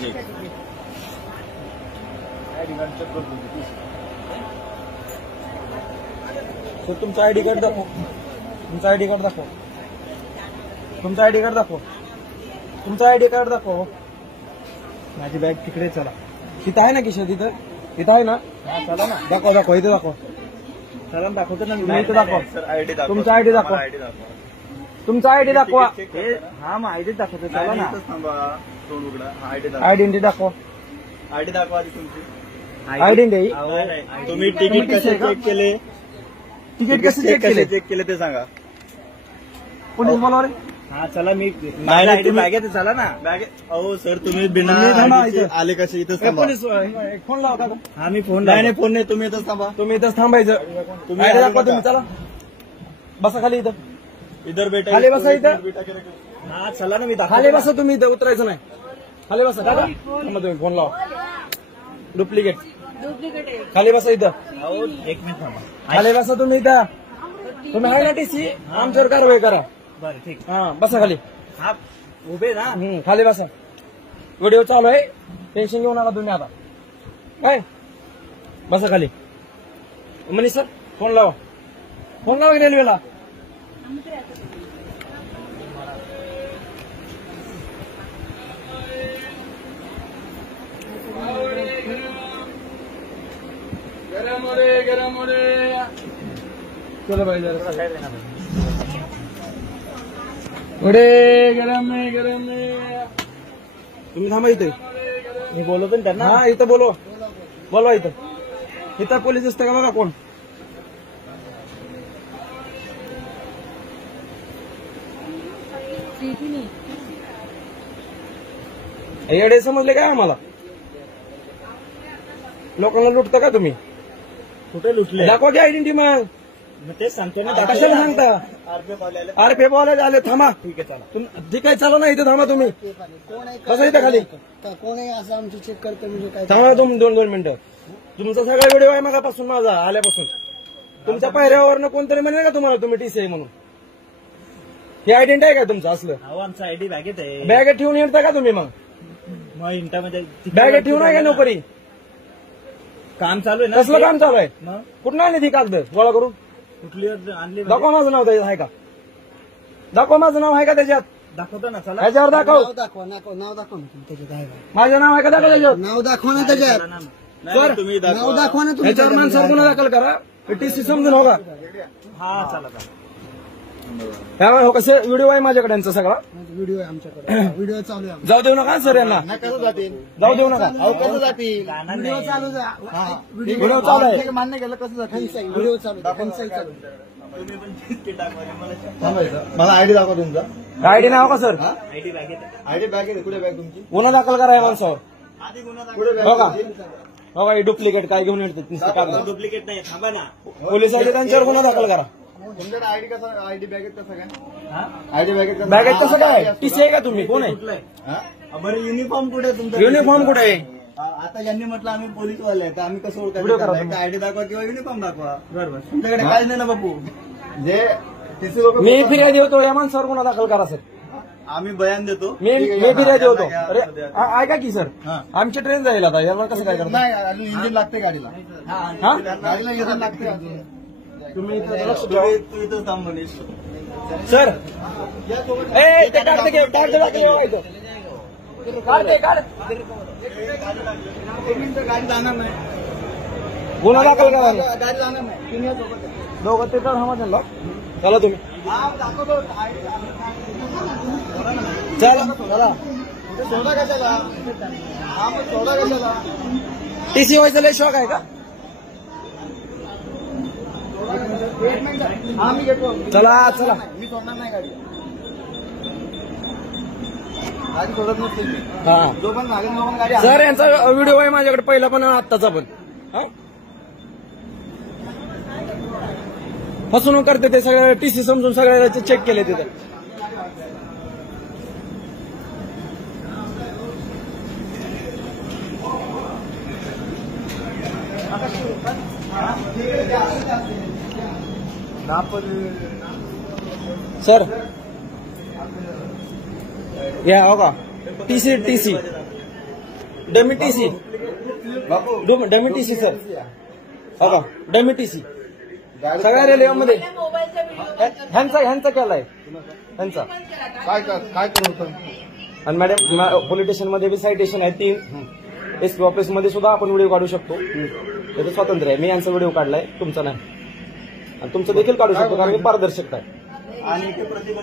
Sir तुमचा ID card दाखव. तुमचा आयडी कार्ड दाखव. तुमचा आयडी कार्ड दाखव. तुमचा आयडी कार्ड दाखव. माझी बॅग तिकडे. चला तिथं आहे ना किशोर. तिथं तिथं आहे ना. चला ना. दाखव दाखव. इथे दाखव. चला दाखवतो ना मी. इथे दाखव. तुमचा आयडी दाखव. तुमचा आयडी दाखवा. हा मग आयडी दाखवतो. चला ना. आयडेंटिटी दाखव. आयडी दाखवा तुमची. आयडेंटिटी. तुम्ही तिकीट कसे चेक केले. तिकीट कसे चेक केले ते सांगा. पोलीस बोलाव रे. हा चला मी आयडी बॅगेत. चला ना बॅग. अहो सर तुम्ही बिना आले कसे इथंच थांबा. पोलीस फोन लावता. हा मी फोन नाही फोन नाही. तुम्ही इथंच थांबा. तुम्ही इथंच थांबायचं. तुम्ही आयडी दाखवा. तुम्ही चला बसा खाली. इथं इधर बेटा खाली बसा. इथं हा चला ना. मी खाली बसा. तुम्ही इथं उतरायचं नाही. खाली बसा. दादा तुम्ही फोन लावा. डुप्लिकेट खाली बसा. इथं एक मिनिट थांबा. खाली बसा. तुम्ही इथं. तुम्ही आहे ना टीसी. आमच्यावर कारवाई करा. बरं ठीक. हा बसा खाली. हा उभे ना. खाली बसा. व्हिडिओ चालू आहे. टेन्शन घेऊ नका तुम्ही आता. काय बसा खाली. मनीष सर फोन लावा. फोन लावा रेल्वेला. गरम हो रे. गरम हो रे. चलो भाई जरा उडे. गरम आहे. गरम आहे. तुम्ही थांबा इथे. मी बोलतो ना त्यांना. हा इथं बोलवा. बोलवा इथं. इथं पोलीस असते का बघा कोण. येडे समजले काय आम्हाला. लोकांना लुटता का तुम्ही. कुठे लुटले. दाखवा की आयडेंटिटी. मग तेच सांगतो ना. कशाला सांगता. आरपीएफ वाले आले. थांबा. ठीक आहे चला. ठीक आहे चला ना. इथे थांबा तुम्ही. कसं इथं खाली कोण आहे असं आमची चेक करतो म्हणजे काय. थांबा दोन मिनिटं. तुमचा सगळा व्हिडिओ आहे मगापासून. माझा आल्यापासून. तुमच्या पायऱ्यावरनं कोणतरी म्हणे का तुम्हाला तुम्ही टीसी आहे म्हणून. हे आयडेंटिटी आहे का तुमचं असलं. अहो आमचा आयडी बॅगेत आहे. बॅगेत ठेवून येता का तुम्ही. मग इंटामध्ये बॅगेत ठेवून आहे का नोकरी. काम चालू आहे ना. कसलं काम चालू आहे. कुठं आणली ती कागद गोळा करून. कुठली आणली. दाखवा माझं नाव त्याच्यात आहे का. दाखवा माझं नाव आहे का त्याच्यात. दाखवतो ना. चला ह्याच्यावर दाखव. नाव दाखवा. नाव दाखवा ना त्याच्यात आहे का. माझं नाव आहे का दाखव त्याच्यावर. नाव दाखवा ना त्याच्यात. तुम्ही नाव दाखवा ना तुम्ही. ह्याच्यावर माणसावर गुन्हा दाखल करा. टीसी समजून हो का. हा चला. हो कसं व्हिडिओ आहे माझ्याकडे यांचा सगळा. व्हिडिओ आहे आमच्याकडे. व्हिडिओ चालू आहे. जाऊ देऊ नका सर यांना. कसं जातील. जाऊ देऊ नका. कसं जातील. व्हिडिओ चालू व्हिडिओ चालू आहे. मान्य केलं कसं जातील. व्हिडिओ चालू. मला आयडी दाखवा तुमचा. आयडी नाव का सर. आयडी बॅगेत. कुठे बॅग तुमची. गुन्हा दाखल करा या माणसावर. कुठे हो का. हो का. डुप्लिकेट काय घेऊन येतात. डुप्लिकेट नाही. थांबा ना. पोलिसांनी त्यांच्यावर गुन्हा दाखल करा. तुमच्याकडे आयडी कसा. आयडी बॅगेत कसं काय. आयडी बॅगेत बॅगेत कसं काय. टीसी आहे का तुम्ही. कोण आहे. बरं युनिफॉर्म कुठे तुमचा. युनिफॉर्म कुठे आहे. आता यांनी म्हटलं आम्ही पोलीसवाले आहे तर आम्ही कसं ओळखायचं. आयडी दाखवा किंवा युनिफॉर्म दाखवा. बरोबर. तुमच्याकडे काहीच नाही ना बापू. जे टीसी लोक. मी फिर्यादी होतो. या माणसावर गुन्हा दाखल करा सर. आम्ही बयान देतो. मी फिर्यादी होतो. अरे ऐका की सर. आमची ट्रेन जाईल आता. याला कसं काय करतो. नाही इंजिन लागते गाडीला. गाडीला इंजिन लागते. तुम्ही तू इथं थांब मनीष. सर ते काढते घे. काढते काढ. गाडी जाणार नाही. गुन्हा दाखल करा. गाडी जाणार नाही. दोघं ते तर हवा त्यांना. चला तुम्ही. चला सोडा कशाला. सोडा कशाला. टीसी व्हायचा लय शॉक आहे का. हा मी घेतो. चला चला. मी सोडणार नाही गाडी. गाडी सोडत नसते. हा जो पण मागे जो पण गाडी. सर यांचा व्हिडिओ आहे माझ्याकडे. पहिला पण आत्ताचा पण. फसवणूक करते ते सगळं. टीसी समजून सगळ्या चेक केले तिथे. सर या हो का. टीसी डमी टीसी बापू डमी टीसी सर बघा डमी टीसी सगळ्या रेल्वेमध्ये ह्यांचा केलाय ह्यांचा काय करत आणि मॅडम पोलीस स्टेशनमध्ये बी सायटेशन आहे 3 एसपी ऑफिसमध्ये सुद्धा आपण व्हिडिओ काढू शकतो त्याचं स्वातंत्र्य आहे. मी यांचा व्हिडिओ काढलाय तुमचा नाही आणि तुमचं देखील काढू शकतो कारण मी पारदर्शकता आहे. आणि ते प्रतिबंध